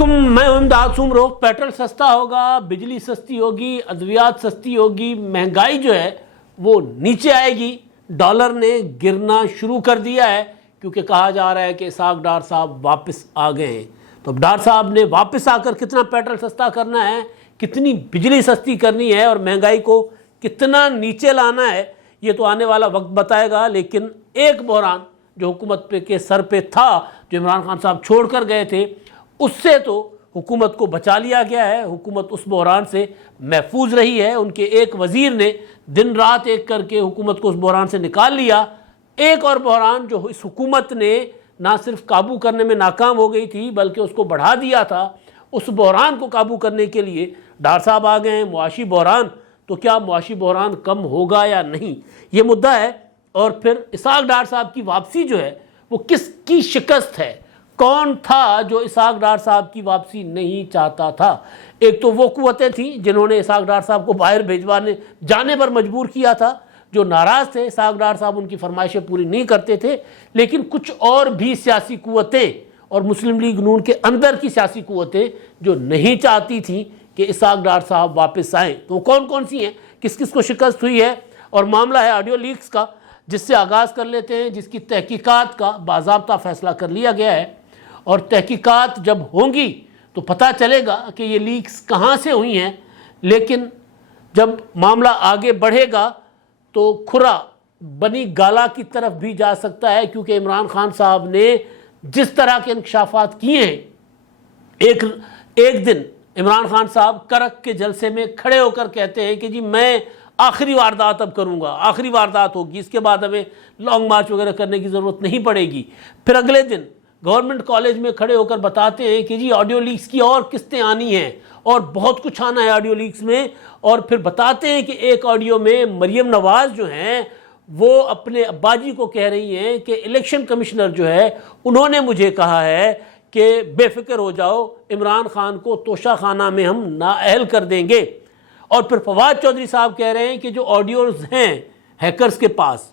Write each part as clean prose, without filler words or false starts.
علیکم، میں امداد سومرو۔ پیٹرول سستا ہوگا، بجلی سستی ہوگی، ادویات سستی ہوگی، مہنگائی جو ہے وہ نیچے آئے گی۔ ڈالر نے گرنا شروع کر دیا ہے کیونکہ کہا جا رہا ہے کہ اسحاق ڈار صاحب واپس آ گئے ہیں۔ تو اب ڈار صاحب نے واپس آ کر کتنا پیٹرول سستا کرنا ہے، کتنی بجلی سستی کرنی ہے اور مہنگائی کو کتنا نیچے لانا ہے، یہ تو آنے والا وقت بتائے گا۔ لیکن ایک بحران جو حکومت کے سر پہ تھا، جو عمران خان صاحب چھوڑ کر گئے تھے، اس سے تو حکومت کو بچا لیا گیا ہے۔ حکومت اس بحران سے محفوظ رہی ہے۔ ان کے ایک وزیر نے دن رات ایک کر کے حکومت کو اس بحران سے نکال لیا۔ ایک اور بحران جو اس حکومت نے نہ صرف قابو کرنے میں ناکام ہو گئی تھی بلکہ اس کو بڑھا دیا تھا، اس بحران کو قابو کرنے کے لیے ڈار صاحب آ گئے ہیں، معاشی بحران۔ تو کیا معاشی بحران کم ہوگا یا نہیں، یہ مدعا ہے۔ اور پھر اسحاق ڈار صاحب کی واپسی جو ہے وہ کس کی شکست ہے؟ کون تھا جو اسحاق ڈار صاحب کی واپسی نہیں چاہتا تھا؟ ایک تو وہ قوتیں تھیں جنہوں نے اسحاق ڈار صاحب کو باہر جانے پر مجبور کیا تھا، جو ناراض تھے اسحاق ڈار صاحب ان کی فرمائشیں پوری نہیں کرتے تھے۔ لیکن کچھ اور بھی سیاسی قوتیں اور مسلم لیگ نون کے اندر کی سیاسی قوتیں جو نہیں چاہتی تھیں کہ اسحاق ڈار صاحب واپس آئیں، تو وہ کون کون سی ہیں، کس کس کو شکست ہوئی ہے؟ اور معاملہ ہے آڈیو لیکس کا، جس سے آغاز کر لیتے ہیں، جس کی تحقیقات کا باضابطہ فیصلہ کر لیا گیا ہے۔ اور تحقیقات جب ہوں گی تو پتہ چلے گا کہ یہ لیکس کہاں سے ہوئی ہیں۔ لیکن جب معاملہ آگے بڑھے گا تو کھرا بنی گالا کی طرف بھی جا سکتا ہے، کیونکہ عمران خان صاحب نے جس طرح کے انکشافات کیے ہیں، ایک دن عمران خان صاحب کرک کے جلسے میں کھڑے ہو کر کہتے ہیں کہ جی میں آخری واردات اب کروں گا، آخری واردات ہوگی، اس کے بعد ہمیں لانگ مارچ وغیرہ کرنے کی ضرورت نہیں پڑے گی۔ پھر اگلے دن گورنمنٹ کالج میں کھڑے ہو کر بتاتے ہیں کہ جی آڈیو لیکس کی اور قسطیں آنی ہیں اور بہت کچھ آنا ہے آڈیو لیکس میں۔ اور پھر بتاتے ہیں کہ ایک آڈیو میں مریم نواز جو ہیں وہ اپنے ابا جی کو کہہ رہی ہیں کہ الیکشن کمشنر جو ہے انہوں نے مجھے کہا ہے کہ بے فکر ہو جاؤ، عمران خان کو توشہ خانہ میں ہم نااہل کر دیں گے۔ اور پھر فواد چودھری صاحب کہہ رہے ہیں کہ جو آڈیوز ہیں ہیکرز کے پاس،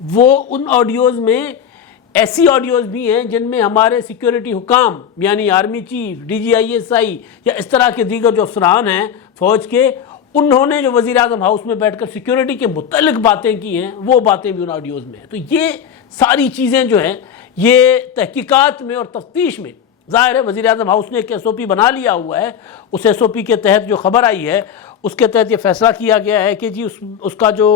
وہ ان آڈیوز میں ایسی آڈیوز بھی ہیں جن میں ہمارے سیکیورٹی حکام یعنی army chief, D G I S I یا اس طرح کے دیگر جو افسران ہیں فوج کے، انہوں نے جو وزیر اعظم ہاؤس میں بیٹھ کر سیکیورٹی کے متعلق باتیں کی ہیں، وہ باتیں بھی ان آڈیوز میں ہیں۔ تو یہ ساری چیزیں جو ہیں یہ تحقیقات میں اور تفتیش میں، ظاہر ہے وزیر اعظم ہاؤس نے ایک ایس او پی بنا لیا ہوا ہے۔ اس ایس او پی کے تحت جو خبر آئی ہے اس کے تحت یہ فیصلہ کیا گیا ہے کہ جی اس کا جو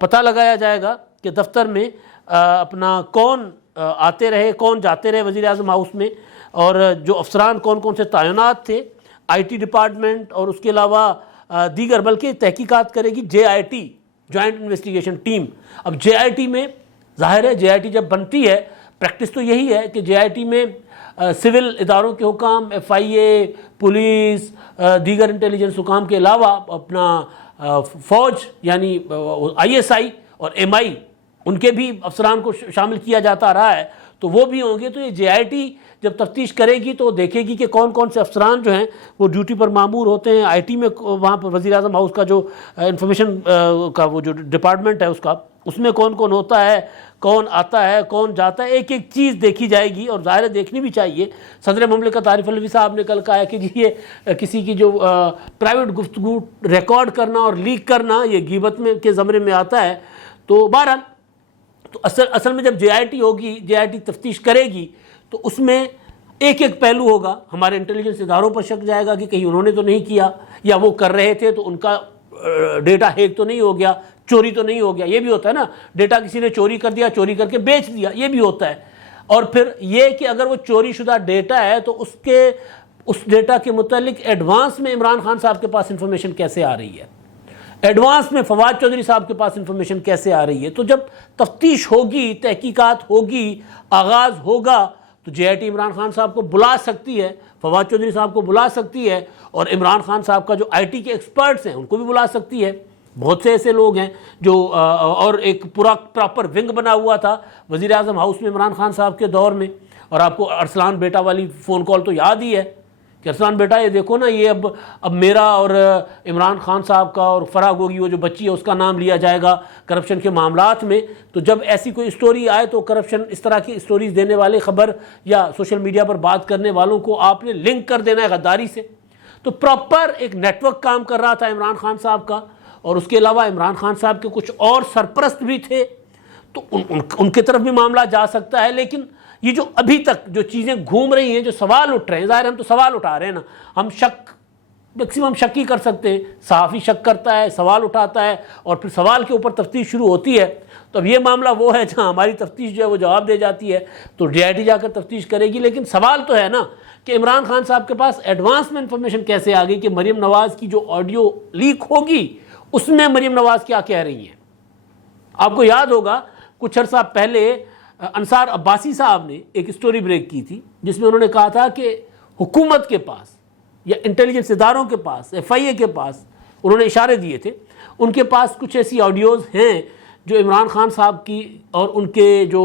پتہ لگایا جائے گا کہ دفتر میں اپنا کون آتے رہے، کون جاتے رہے وزیر اعظم ہاؤس میں، اور جو افسران کون کون سے تعینات تھے، آئی ٹی ڈپارٹمنٹ اور اس کے علاوہ دیگر، بلکہ تحقیقات کرے گی J I T, joint investigation team. اب جے آئی ٹی میں ظاہر ہے جے آئی ٹی جب بنتی ہے، پریکٹس تو یہی ہے کہ جے آئی ٹی میں سول اداروں کے حکام، ایف آئی اے، پولیس، دیگر انٹیلیجنس حکام کے علاوہ اپنا فوج یعنی آئی ایس آئی اور ایم آئی، ان کے بھی افسران کو شامل کیا جاتا رہا ہے، تو وہ بھی ہوں گے۔ تو یہ جے آئی ٹی جب تفتیش کرے گی تو دیکھے گی کہ کون کون سے افسران جو ہیں وہ ڈیوٹی پر مامور ہوتے ہیں آئی ٹی میں، وہاں پر وزیر اعظم ہاؤس کا جو انفارمیشن کا وہ جو ڈپارٹمنٹ ہے اس میں کون کون ہوتا ہے، کون آتا ہے، کون جاتا ہے، ایک ایک چیز دیکھی جائے گی۔ اور ظاہر دیکھنی بھی چاہیے۔ صدر مملکت عارف علوی صاحب نے کل کہا ہے کہ جی یہ کسی کی جو پرائیویٹ گفتگو ریکارڈ کرنا اور لیک کرنا یہ غیبت میں کے زمرے میں آتا ہے۔ تو بہرحال تو اصل میں جب جے آئی ٹی ہوگی، جے آئی ٹی تفتیش کرے گی تو اس میں ایک ایک پہلو ہوگا۔ ہمارے انٹیلیجنس اداروں پر شک جائے گا کہ کہیں انہوں نے تو نہیں کیا، یا وہ کر رہے تھے تو ان کا ڈیٹا ہیک تو نہیں ہو گیا، چوری تو نہیں ہو گیا، یہ بھی ہوتا ہے نا، ڈیٹا کسی نے چوری کر دیا، چوری کر کے بیچ دیا، یہ بھی ہوتا ہے۔ اور پھر یہ کہ اگر وہ چوری شدہ ڈیٹا ہے تو اس ڈیٹا کے متعلق ایڈوانس میں عمران خان صاحب کے پاس انفارمیشن کیسے آ رہی ہے، ایڈوانس میں فواد چودھری صاحب کے پاس انفارمیشن کیسے آ رہی ہے۔ تو جب تفتیش ہوگی، تحقیقات ہوگی، آغاز ہوگا، تو جے آئی ٹی عمران خان صاحب کو بلا سکتی ہے، فواد چودھری صاحب کو بلا سکتی ہے، اور عمران خان صاحب کا جو آئی ٹی کے ایکسپرٹس ہیں ان کو بھی بلا سکتی ہے۔ بہت سے ایسے لوگ ہیں جو اور ایک پورا پراپر ونگ بنا ہوا تھا وزیر اعظم ہاؤس میں عمران خان صاحب کے دور میں، اور آپ کو ارسلان بیٹا والی فون کال تو یاد ہی ہے کہ ارسلان بیٹا یہ دیکھو نا، یہ اب میرا اور عمران خان صاحب کا اور فرح گوگی وہ جو بچی ہے اس کا نام لیا جائے گا کرپشن کے معاملات میں. تو جب ایسی کوئی اسٹوری آئے تو کرپشن اس طرح کی اسٹوریز دینے والے خبر یا سوشل میڈیا پر بات کرنے والوں کو آپ نے لنک کر دینا ہے غداری سے. تو پراپر ایک نیٹ ورک کام کر رہا تھا عمران خان صاحب کا، اور اس کے علاوہ عمران خان صاحب کے کچھ اور سرپرست بھی تھے، تو ان کی طرف بھی معاملہ جا سکتا ہے. لیکن یہ جو ابھی تک جو چیزیں گھوم رہی ہیں، جو سوال اٹھ رہے ہیں، ظاہر ہم تو سوال اٹھا رہے ہیں نا، ہم شک میکسیمم شک ہی کر سکتے ہیں. صحافی شک کرتا ہے، سوال اٹھاتا ہے، اور پھر سوال کے اوپر تفتیش شروع ہوتی ہے. تو اب یہ معاملہ وہ ہے جہاں ہماری تفتیش جو ہے وہ جواب دے جاتی ہے، تو ڈی آئی ٹی جا کر تفتیش کرے گی. لیکن سوال تو ہے نا کہ عمران خان صاحب کے پاس ایڈوانس میں انفارمیشن کیسے آ گئی کہ مریم نواز کی جو آڈیو لیک ہوگی اس میں مریم نواز کیا کہہ رہی ہیں. آپ کو یاد ہوگا کچھ عرصہ پہلے انصار عباسی صاحب نے ایک اسٹوری بریک کی تھی جس میں انہوں نے کہا تھا کہ حکومت کے پاس یا انٹیلیجنس اداروں کے پاس، ایف آئی اے کے پاس، انہوں نے اشارے دیے تھے، ان کے پاس کچھ ایسی آڈیوز ہیں جو عمران خان صاحب کی اور ان کے جو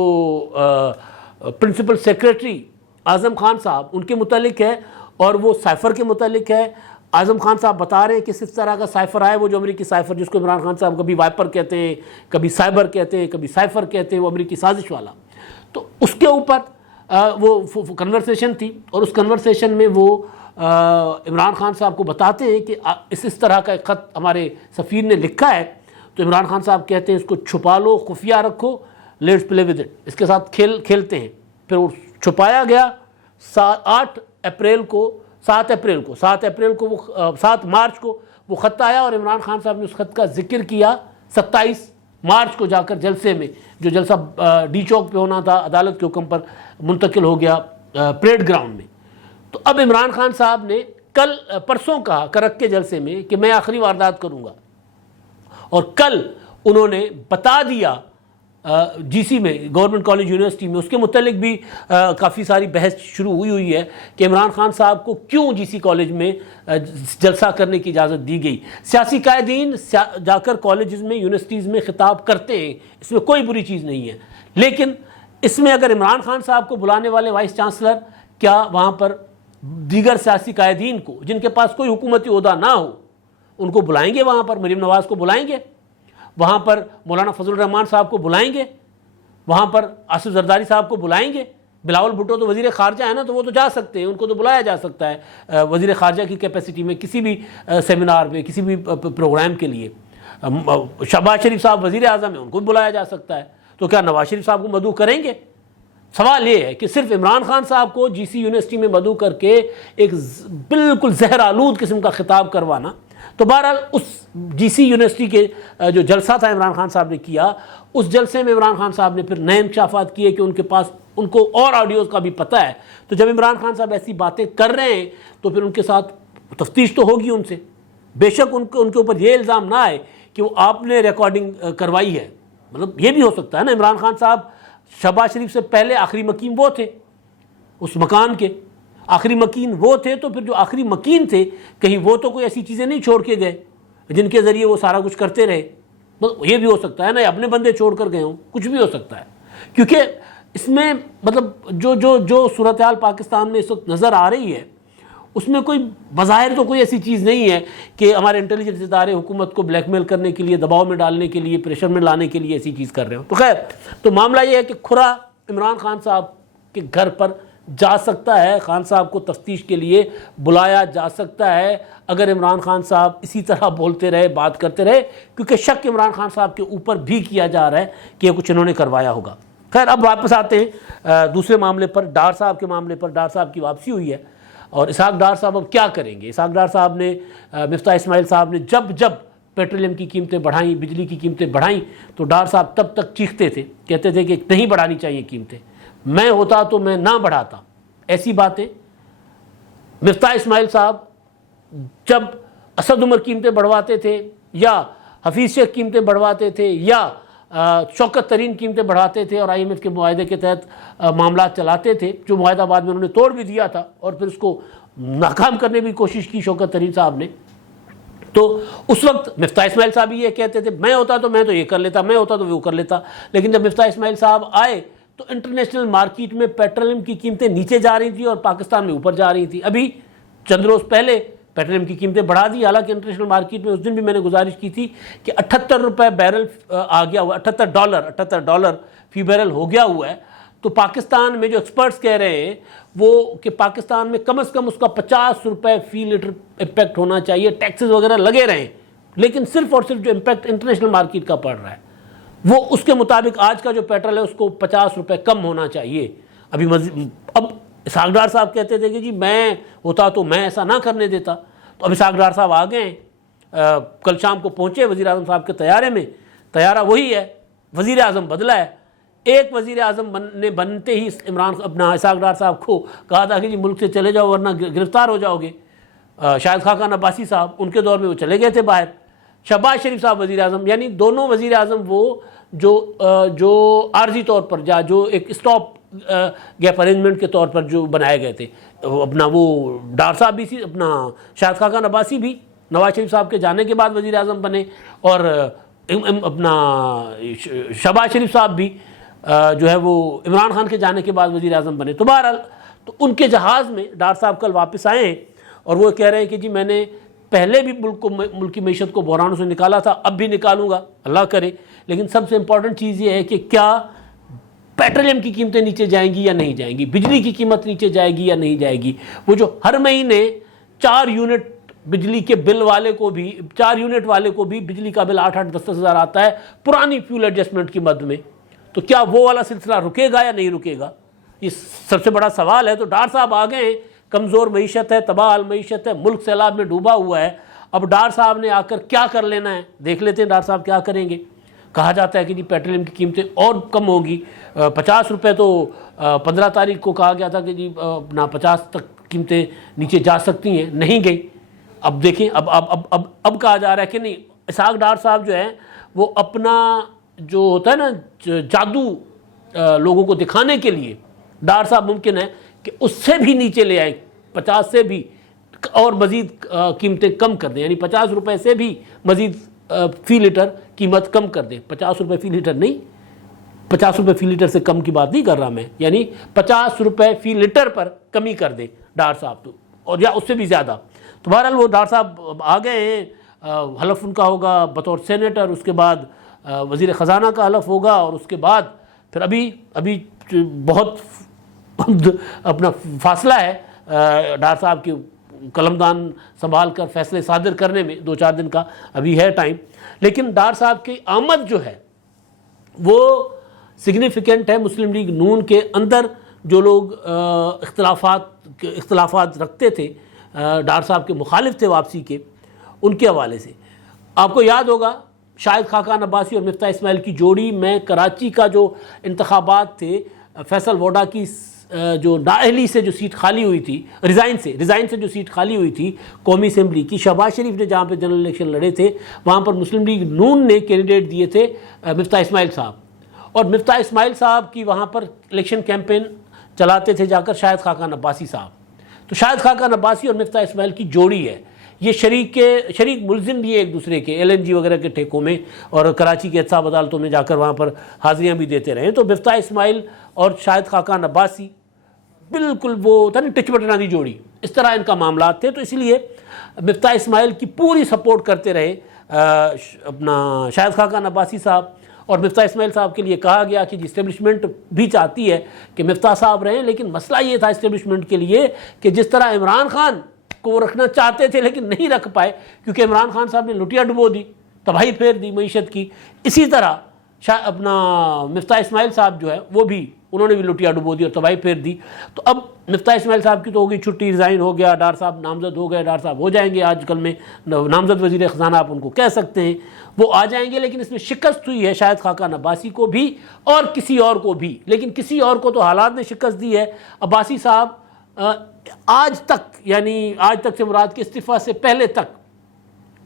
پرنسپل سیکریٹری اعظم خان صاحب ان کے متعلق ہے، اور وہ سائفر کے متعلق ہے. اعظم خان صاحب بتا رہے ہیں کہ اس طرح کا سائفر آئے، وہ جو امریکی سائفر جس کو عمران خان صاحب کبھی وائپر کہتے ہیں، کبھی سائبر کہتے ہیں، کبھی سائفر کہتے ہیں، وہ امریکی سازش والا. تو اس کے اوپر وہ کنورسیشن تھی، اور اس کنورسیشن میں وہ عمران خان صاحب کو بتاتے ہیں کہ اس طرح کا ایک خط ہمارے سفیر نے لکھا ہے. تو عمران خان صاحب کہتے ہیں اس کو چھپا لو، خفیہ رکھو، لیٹس پلے ود اٹ، اس کے ساتھ کھیلتے ہیں. پھر وہ چھپایا گیا. 7 مارچ کو وہ خط آیا، اور عمران خان صاحب نے اس خط کا ذکر کیا 27 مارچ کو جا کر جلسے میں، جو جلسہ ڈی چوک پہ ہونا تھا، عدالت کے حکم پر منتقل ہو گیا پریڈ گراؤنڈ میں. تو اب عمران خان صاحب نے پرسوں کہا کرک کے جلسے میں کہ میں آخری واردات کروں گا، اور کل انہوں نے بتا دیا جی سی میں، گورنمنٹ کالج یونیورسٹی میں، اس کے متعلق بھی کافی ساری بحث شروع ہوئی ہے کہ عمران خان صاحب کو کیوں جی سی کالج میں جلسہ کرنے کی اجازت دی گئی. سیاسی قائدین جا کر کالجز میں، یونیورسٹیز میں خطاب کرتے ہیں، اس میں کوئی بری چیز نہیں ہے. لیکن اس میں اگر عمران خان صاحب کو بلانے والے وائس چانسلر کیا وہاں پر دیگر سیاسی قائدین کو جن کے پاس کوئی حکومتی عہدہ نہ ہو ان کو بلائیں گے؟ وہاں پر مریم نواز کو بلائیں گے، وہاں پر مولانا فضل الرحمان صاحب کو بلائیں گے، وہاں پر آصف زرداری صاحب کو بلائیں گے؟ بلاول بھٹو تو وزیر خارجہ ہے نا، تو وہ تو جا سکتے ہیں، ان کو تو بلایا جا سکتا ہے وزیر خارجہ کی کیپیسٹی میں کسی بھی سیمینار میں، کسی بھی پروگرام کے لیے. شہباز شریف صاحب وزیر اعظم ہیں، ان کو بھی بلایا جا سکتا ہے. تو کیا نواز شریف صاحب کو مدعو کریں گے؟ سوال یہ ہے کہ صرف عمران خان صاحب کو جی سی یونیورسٹی میں مدعو کر کے ایک بالکل زہر آلود قسم کا خطاب کروانا. تو بہرحال اس جی سی یونیورسٹی کے جو جلسہ تھا عمران خان صاحب نے کیا، اس جلسے میں عمران خان صاحب نے پھر نئے انکشافات کیے کہ ان کے پاس ان کو اور آڈیوز کا بھی پتہ ہے. تو جب عمران خان صاحب ایسی باتیں کر رہے ہیں تو پھر ان کے ساتھ تفتیش تو ہوگی ان سے. بے شک ان کے اوپر یہ الزام نہ آئے کہ وہ آپ نے ریکارڈنگ کروائی ہے. مطلب یہ بھی ہو سکتا ہے نا، عمران خان صاحب شہباز شریف سے پہلے آخری مکین وہ تھے اس مکان کے، آخری مکین وہ تھے. تو پھر جو آخری مکین تھے کہیں وہ تو کوئی ایسی چیزیں نہیں چھوڑ کے گئے جن کے ذریعے وہ سارا کچھ کرتے رہے. یہ بھی ہو سکتا ہے نا، اپنے بندے چھوڑ کر گئے ہوں، کچھ بھی ہو سکتا ہے. کیونکہ اس میں مطلب جو صورتحال پاکستان میں اس وقت نظر آ رہی ہے اس میں کوئی بظاہر تو کوئی ایسی چیز نہیں ہے کہ ہمارے انٹیلیجنس ادارے حکومت کو بلیک میل کرنے کے لیے، دباؤ میں ڈالنے کے لیے، پریشر میں لانے کے لیے ایسی چیز کر رہے ہوں. تو خیر، تو معاملہ یہ ہے کہ کھرا عمران خان صاحب کے گھر پر جا سکتا ہے، خان صاحب کو تفتیش کے لیے بلایا جا سکتا ہے اگر عمران خان صاحب اسی طرح بولتے رہے، بات کرتے رہے، کیونکہ شک عمران خان صاحب کے اوپر بھی کیا جا رہا ہے کہ کچھ انہوں نے کروایا ہوگا. خیر، اب واپس آتے ہیں دوسرے معاملے پر، ڈار صاحب کے معاملے پر. ڈار صاحب کی واپسی ہوئی ہے، اور اسحاق ڈار صاحب اب کیا کریں گے؟ اسحاق ڈار صاحب نے، مفتاح اسماعیل صاحب نے جب پیٹرولیم کی قیمتیں بڑھائیں، بجلی کی قیمتیں بڑھائیں، تو ڈار صاحب تب تک چیختے تھے، کہتے تھے کہ نہیں بڑھانی چاہیے قیمتیں، میں ہوتا تو میں نہ بڑھاتا. ایسی باتیں مفتاح اسماعیل صاحب جب اسد عمر قیمتیں بڑھواتے تھے، یا حفیظ شیخ قیمتیں بڑھواتے تھے، یا شوکت ترین قیمتیں بڑھاتے تھے اور آئی ایم ایف کے معاہدے کے تحت معاملات چلاتے تھے، جو معاہدہ بعد میں انہوں نے توڑ بھی دیا تھا اور پھر اس کو ناکام کرنے کی کوشش کی شوکت ترین صاحب نے. تو اس وقت مفتاح اسماعیل صاحب یہ کہتے تھے میں ہوتا تو میں تو یہ کر لیتا، میں ہوتا تو وہ کر لیتا. لیکن جب مفتاح اسماعیل صاحب آئے تو انٹرنیشنل مارکیٹ میں پیٹرولیم کی قیمتیں نیچے جا رہی تھیں اور پاکستان میں اوپر جا رہی تھیں. ابھی چند روز پہلے پیٹرولیم کی قیمتیں بڑھا دی، حالانکہ انٹرنیشنل مارکیٹ میں اس دن بھی میں نے گزارش کی تھی کہ 78 روپے بیرل آ گیا ہوا، 78 ڈالر فی بیرل ہو گیا ہوا ہے. تو پاکستان میں جو ایکسپرٹس کہہ رہے ہیں وہ کہ پاکستان میں کم از کم اس کا 50 روپے فی لیٹر امپیکٹ ہونا چاہیے، ٹیکسز وغیرہ لگے رہیں، لیکن صرف اور صرف جو امپیکٹ انٹرنیشنل مارکیٹ کا پڑ رہا ہے وہ اس کے مطابق آج کا جو پیٹرول ہے اس کو 50 روپے کم ہونا چاہیے. اب اسحاق ڈار صاحب کہتے تھے کہ جی میں ہوتا تو میں ایسا نہ کرنے دیتا. تو اب اسحاق ڈار صاحب آ گئے ہیں، کل شام کو پہنچے وزیر اعظم صاحب کے طیارے میں، طیارہ وہی ہے، وزیر اعظم بدلا ہے. ایک وزیر اعظم نے بنتے ہی اپنا اسحاق ڈار صاحب کو کہا تھا کہ جی ملک سے چلے جاؤ ورنہ گرفتار ہو جاؤ گے. شاہد خاقان عباسی صاحب ان کے دور میں وہ چلے گئے تھے باہر. شہباز شریف صاحب وزیر اعظم، یعنی دونوں وزیر اعظم وہ جو عارضی طور پر جو ایک اسٹاپ گیپ ارینجمنٹ کے طور پر جو بنائے گئے تھے. اپنا وہ ڈار صاحب بھی تھی، اپنا شاہد خاقان عباسی بھی نواز شریف صاحب کے جانے کے بعد وزیر اعظم بنے، اور اپنا شہباز شریف صاحب بھی جو ہے وہ عمران خان کے جانے کے بعد وزیر اعظم بنے. تو بہرحال تو ان کے جہاز میں ڈار صاحب کل واپس آئے ہیں اور وہ کہہ رہے ہیں کہ جی میں نے پہلے بھی ملک کی معیشت کو بحرانوں سے نکالا تھا، اب بھی نکالوں گا اللہ کرے. لیکن سب سے امپورٹنٹ چیز یہ ہے کہ کیا پیٹرولیم کی قیمتیں نیچے جائیں گی یا نہیں جائیں گی، بجلی کی قیمت نیچے جائے گی یا نہیں جائے گی. وہ جو ہر مہینے 4 یونٹ بجلی کے بل والے کو بھی 4 یونٹ والے کو بھی بجلی کا بل 8-8 10 ہزار آتا ہے پرانی فیول ایڈجسٹمنٹ کی مد میں، تو کیا وہ والا سلسلہ رکے گا یا نہیں رکے گا؟ یہ سب سے بڑا سوال ہے. تو ڈار صاحب آ گئے ہیں، کمزور معیشت ہے، تباہ حال معیشت ہے، ملک سیلاب میں ڈوبا ہوا ہے. اب ڈار صاحب نے آ کر کیا کر لینا ہے، دیکھ لیتے ہیں ڈار صاحب کیا کریں گے. کہا جاتا ہے کہ جی پیٹرولیم کی قیمتیں اور کم ہوگی، 50 روپے تو 15 تاریخ کو کہا گیا تھا کہ جی اپنا 50 تک قیمتیں نیچے جا سکتی ہیں، نہیں گئی. اب دیکھیں اب کہا جا رہا ہے کہ نہیں. اسحاق ڈار صاحب جو ہے وہ اپنا جو ہوتا ہے نا جادو لوگوں کو دکھانے کے لیے، ڈار صاحب ممکن ہے کہ اس سے بھی نیچے لے آئیں، 50 سے بھی اور مزید قیمتیں کم کر دیں، یعنی 50 روپے سے بھی مزید فی لیٹر قیمت کم کر دیں. 50 روپے فی لیٹر نہیں، 50 روپے فی لیٹر سے کم کی بات نہیں کر رہا میں، یعنی 50 روپے فی لیٹر پر کمی کر دیں ڈار صاحب تو، اور یا اس سے بھی زیادہ. تو بہرحال وہ ڈار صاحب آ گئے ہیں، حلف ان کا ہوگا بطور سینیٹر، اس کے بعد وزیر خزانہ کا حلف ہوگا، اور اس کے بعد پھر ابھی بہت اپنا فاصلہ ہے ڈار صاحب کی قلمدان سنبھال کر فیصلے صادر کرنے میں، 2-4 دن کا ابھی ہے ٹائم. لیکن ڈار صاحب کی آمد جو ہے وہ سگنیفیکنٹ ہے. مسلم لیگ نون کے اندر جو لوگ اختلافات رکھتے تھے، ڈار صاحب کے مخالف تھے واپسی کے، ان کے حوالے سے آپ کو یاد ہوگا شاہد خاقان عباسی اور مفتاح اسماعیل کی جوڑی میں کراچی کا جو انتخابات تھے، فیصل ووڈا کی جو نااہلی سے جو سیٹ خالی ہوئی تھی، ریزائن سے جو سیٹ خالی ہوئی تھی قومی اسمبلی کی، شہباز شریف نے جہاں پہ جنرل الیکشن لڑے تھے وہاں پر مسلم لیگ نون نے کینڈیڈیٹ دیے تھے مفتاح اسماعیل صاحب، اور مفتاح اسماعیل صاحب کی وہاں پر الیکشن کیمپین چلاتے تھے جا کر شاہد خاقان عباسی صاحب. تو شاہد خاقان عباسی اور مفتاح اسماعیل کی جوڑی ہے، یہ شریک ملزم بھی ہے ایک دوسرے کے، LNG وغیرہ کے ٹھیکوں میں، اور کراچی کے احتساب عدالتوں میں جا کر وہاں پر حاضریاں بھی دیتے رہے. تو مفتاح اسماعیل اور شاہد خاقان عباسی بالکل وہ ہوتا نہیں ٹچ بٹنا دی جوڑی، اس طرح ان کا معاملات تھے. تو اس لیے مفتاح اسماعیل کی پوری سپورٹ کرتے رہے اپنا شاہد خاقان عباسی صاحب، اور مفتاح اسماعیل صاحب کے لیے کہا گیا کہ جی اسٹیبلشمنٹ بھی چاہتی ہے کہ مفتاح صاحب رہیں، لیکن مسئلہ یہ تھا اسٹیبلشمنٹ کے لیے کہ جس طرح عمران خان کو وہ رکھنا چاہتے تھے لیکن نہیں رکھ پائے کیونکہ عمران خان صاحب نے لٹیا ڈبو دی، تباہی پھیر دی معیشت کی، اسی طرح اپنا مفتاح اسماعیل صاحب جو ہے وہ بھی انہوں نے بھی لٹیا ڈبو دی اور تباہی پھیر دی. تو اب مفتاح اسماعیل صاحب کی تو ہوگی چھٹی، ریزائن ہو گیا، ڈار صاحب نامزد ہو گئے، ڈار صاحب ہو جائیں گے آج کل میں نامزد وزیر خزانہ آپ ان کو کہہ سکتے ہیں، وہ آ جائیں گے. لیکن اس میں شکست ہوئی ہے شاہد خاقان عباسی کو بھی اور کسی اور کو بھی، لیکن کسی اور کو تو حالات نے شکست دی ہے. عباسی صاحب آج تک سے مراد کے استعفیٰ سے پہلے تک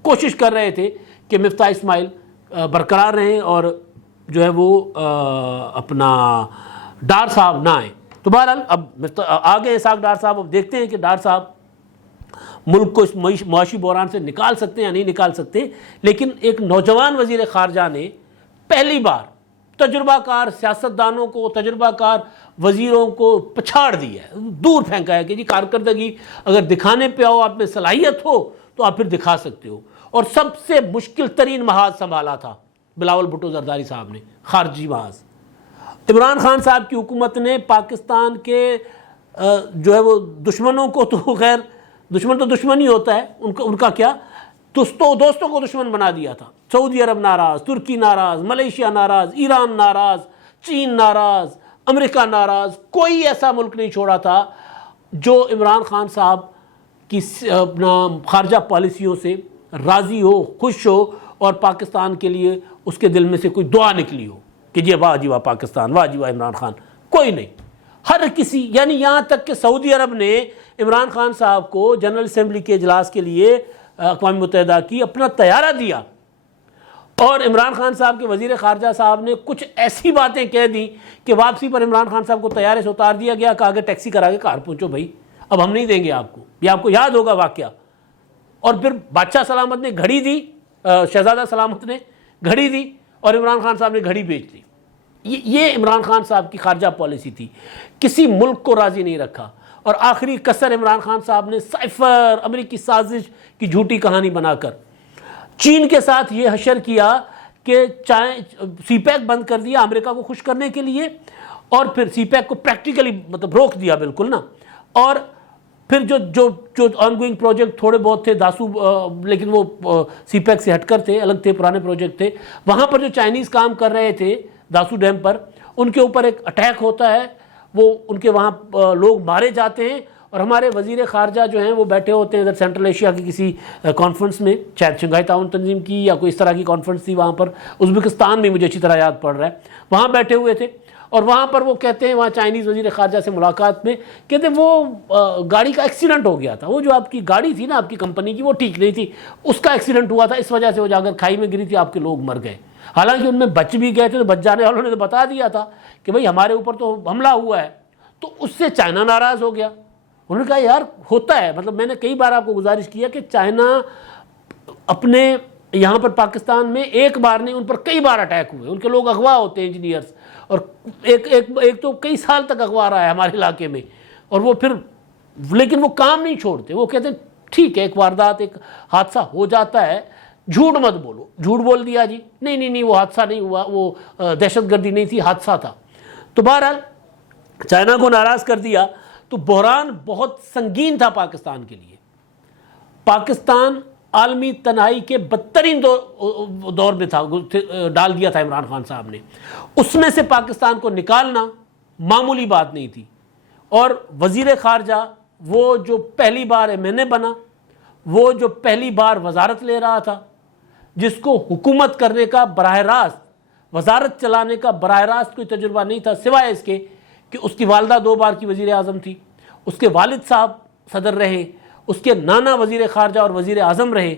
کوشش کر رہے تھے کہ مفتاح اسماعیل برقرار رہیں اور جو ہے وہ اپنا ڈار صاحب نہ آئیں. تو بہرحال اب آگے اسحاق ڈار صاحب، اب دیکھتے ہیں کہ ڈار صاحب ملک کو اس معاشی بحران سے نکال سکتے ہیں یا نہیں نکال سکتے. لیکن ایک نوجوان وزیر خارجہ نے پہلی بار تجربہ کار سیاستدانوں کو، تجربہ کار وزیروں کو پچھاڑ دیا ہے، دور پھینکا ہے کہ جی کارکردگی اگر دکھانے پہ آؤ، آپ میں صلاحیت ہو تو آپ پھر دکھا سکتے ہو. اور سب سے مشکل ترین محاذ سنبھالا تھا بلاول بھٹو زرداری صاحب نے، خارجی محاذ. عمران خان صاحب کی حکومت نے پاکستان کے جو ہے وہ دشمنوں کو، تو خیر دشمن تو دشمن ہی ہوتا ہے، ان کا کیا، دوستوں کو دشمن بنا دیا تھا. سعودی عرب ناراض، ترکی ناراض، ملیشیا ناراض، ایران ناراض، چین ناراض، امریکہ ناراض. کوئی ایسا ملک نہیں چھوڑا تھا جو عمران خان صاحب کی اپنا خارجہ پالیسیوں سے راضی ہو، خوش ہو، اور پاکستان کے لیے اس کے دل میں سے کوئی دعا نکلی ہو کہ جی واہ جی واہ پاکستان، واہ جی واہ عمران خان. کوئی نہیں. ہر کسی، یعنی یہاں تک کہ سعودی عرب نے عمران خان صاحب کو جنرل اسمبلی کے اجلاس کے لیے اقوام متحدہ کی اپنا طیارہ دیا، اور عمران خان صاحب کے وزیر خارجہ صاحب نے کچھ ایسی باتیں کہہ دیں کہ واپسی پر عمران خان صاحب کو طیارے سے اتار دیا گیا، کہا کہ ٹیکسی کرا کے کار پہنچو بھائی، اب ہم نہیں دیں گے آپ کو. یہ آپ کو یاد ہوگا واقعہ. اور پھر بادشاہ سلامت نے گھڑی دی، شہزادہ سلامت نے گھڑی دی، اور عمران خان صاحب نے گھڑی بیچ دی. یہ عمران خان صاحب کی خارجہ پالیسی تھی. کسی ملک کو راضی نہیں رکھا. اور آخری کسر عمران خان صاحب نے سائفر امریکی سازش کی جھوٹی کہانی بنا کر چین کے ساتھ یہ حشر کیا کہ سی پیک بند کر دیا امریکہ کو خوش کرنے کے لیے، اور پھر سی پیک کو پریکٹیکلی مطلب روک دیا بالکل نا. اور پھر جو آن گوئنگ پروجیکٹ تھوڑے بہت تھے داسو، لیکن وہ سی پیک سے ہٹ کر تھے، الگ تھے، پرانے پروجیکٹ تھے. وہاں پر جو چائنیز کام کر رہے تھے داسو ڈیم پر، ان کے اوپر ایک اٹیک ہوتا ہے، وہ ان کے وہاں لوگ مارے جاتے ہیں، اور ہمارے وزیر خارجہ جو ہیں وہ بیٹھے ہوتے ہیں ادھر سینٹرل ایشیا کی کسی کانفرنس میں، شاید شنگھائی تعاون تنظیم کی یا کوئی اس طرح کی کانفرنس تھی وہاں پر، ازبکستان میں مجھے اچھی طرح یاد پڑ رہا ہے، وہاں بیٹھے ہوئے تھے. اور وہاں پر وہ کہتے ہیں، وہاں چائنیز وزیر خارجہ سے ملاقات میں کہتے ہیں وہ گاڑی کا ایکسیڈنٹ ہو گیا تھا، وہ جو آپ کی گاڑی تھی نا آپ کی کمپنی کی وہ ٹھیک نہیں تھی، اس کا ایکسیڈنٹ ہوا تھا، اس وجہ سے وہ جا کر کھائی میں گری تھی، آپ کے لوگ مر گئے. حالانکہ ان میں بچ بھی گئے تھے، تو بچ جانے والوں نے تو بتا دیا تھا کہ بھئی ہمارے اوپر تو حملہ ہوا ہے. تو اس سے چائنا ناراض ہو گیا. انہوں نے کہا یار ہوتا ہے، مطلب میں نے کئی بار آپ کو گزارش کیا کہ چائنا اپنے یہاں پر پاکستان میں ایک بار نہیں، ان پر کئی بار اٹیک ہوئے، ان کے لوگ اغوا ہوتے ہیں انجینئرز، اور ایک تو کئی سال تک اغوا رہا ہے ہمارے علاقے میں، اور وہ پھر لیکن وہ کام نہیں چھوڑتے. وہ کہتے ہیں ٹھیک ہے ایک واردات ایک حادثہ ہو جاتا ہے، جھوٹ مت بولو. جھوٹ بول دیا جی، نہیں وہ حادثہ نہیں ہوا، وہ دہشت گردی نہیں تھی، حادثہ تھا. تو بہرحال چائنا کو ناراض کر دیا. تو بحران بہت سنگین تھا پاکستان کے لیے. پاکستان عالمی تنہائی کے بدترین دور میں تھا، ڈال دیا تھا عمران خان صاحب نے. اس میں سے پاکستان کو نکالنا معمولی بات نہیں تھی. اور وزیر خارجہ وہ جو پہلی بار MNA بنا، وہ جو پہلی بار وزارت لے رہا تھا، جس کو حکومت کرنے کا براہ راست، وزارت چلانے کا براہ راست کوئی تجربہ نہیں تھا، سوائے اس کے کہ اس کی والدہ 2 بار کی وزیر اعظم تھی، اس کے والد صاحب صدر رہے، اس کے نانا وزیر خارجہ اور وزیر اعظم رہے.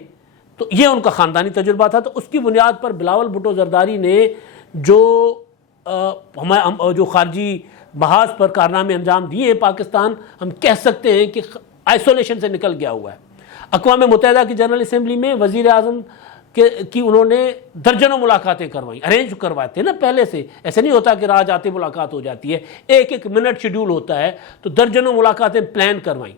تو یہ ان کا خاندانی تجربہ تھا. تو اس کی بنیاد پر بلاول بھٹو زرداری نے جو خارجی محاذ پر کارنامے انجام دیے ہیں، پاکستان ہم کہہ سکتے ہیں کہ آئسولیشن سے نکل گیا ہوا ہے. اقوام متحدہ کی جنرل اسمبلی میں وزیر اعظم کی انہوں نے درجنوں ملاقاتیں کروائیں، ارینج کرواتے ہیں نا پہلے سے. ایسے نہیں ہوتا کہ راہ جاتے ملاقات ہو جاتی ہے، ایک منٹ شیڈول ہوتا ہے. تو درجنوں ملاقاتیں پلان کروائیں.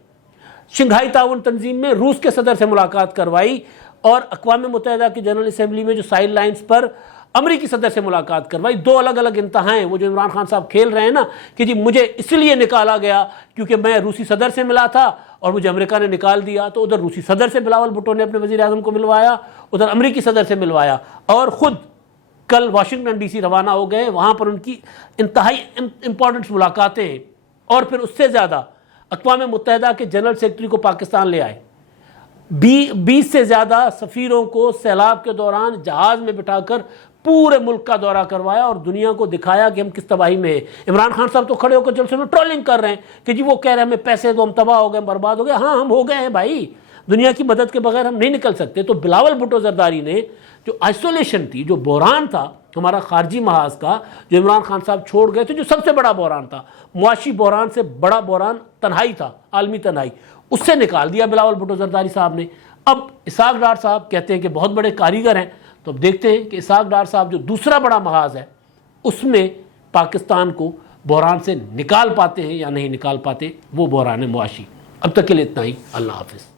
شنگھائی تعاون تنظیم میں روس کے صدر سے ملاقات کروائی، اور اقوام متحدہ کی جنرل اسمبلی میں جو سائیڈ لائنز پر امریکی صدر سے ملاقات کروائی. 2 الگ الگ انتہائیں وہ جو عمران خان صاحب کھیل رہے ہیں نا کہ جی مجھے اس لیے نکالا گیا کیونکہ میں روسی صدر سے ملا تھا اور مجھے امریکہ نے نکال دیا. تو ادھر روسی صدر سے بلاول بھٹو نے اپنے وزیر اعظم کو ملوایا، ادھر امریکی صدر سے ملوایا، اور خود کل واشنگٹن DC روانہ ہو گئے. وہاں پر ان کی انتہائی امپورٹنٹ ملاقاتیں ہیں. اور پھر اس سے زیادہ اقوام متحدہ کے جنرل سیکرٹری کو پاکستان لے آئے. 20 سے زیادہ سفیروں کو سیلاب کے دوران جہاز میں بٹھا کر پورے ملک کا دورہ کروایا اور دنیا کو دکھایا کہ ہم کس تباہی میں ہیں. عمران خان صاحب تو کھڑے ہو کر جلسے میں ٹرولنگ کر رہے ہیں کہ جی وہ کہہ رہے ہیں ہمیں پیسے دو، ہم تباہ ہو گئے، برباد ہو گئے. ہاں ہم ہو گئے ہیں بھائی، دنیا کی مدد کے بغیر ہم نہیں نکل سکتے. تو بلاول بھٹو زرداری نے جو آئسولیشن تھی، جو بحران تھا ہمارا خارجی محاذ کا، جو عمران خان صاحب چھوڑ گئے تھے، جو سب سے بڑا بحران تھا، معاشی بحران سے بڑا بحران تنہائی تھا، عالمی تنہائی، اس سے نکال دیا بلاول بھٹو زرداری صاحب نے. اب اسحاق ڈار صاحب کہتے ہیں کہ بہت بڑے کاریگر ہیں. تو اب دیکھتے ہیں کہ اسحاق ڈار صاحب جو دوسرا بڑا محاذ ہے اس میں پاکستان کو بحران سے نکال پاتے ہیں یا نہیں نکال پاتے، وہ بحران معاشی۔ اب تک کے لیے اتنا ہی، اللہ حافظ۔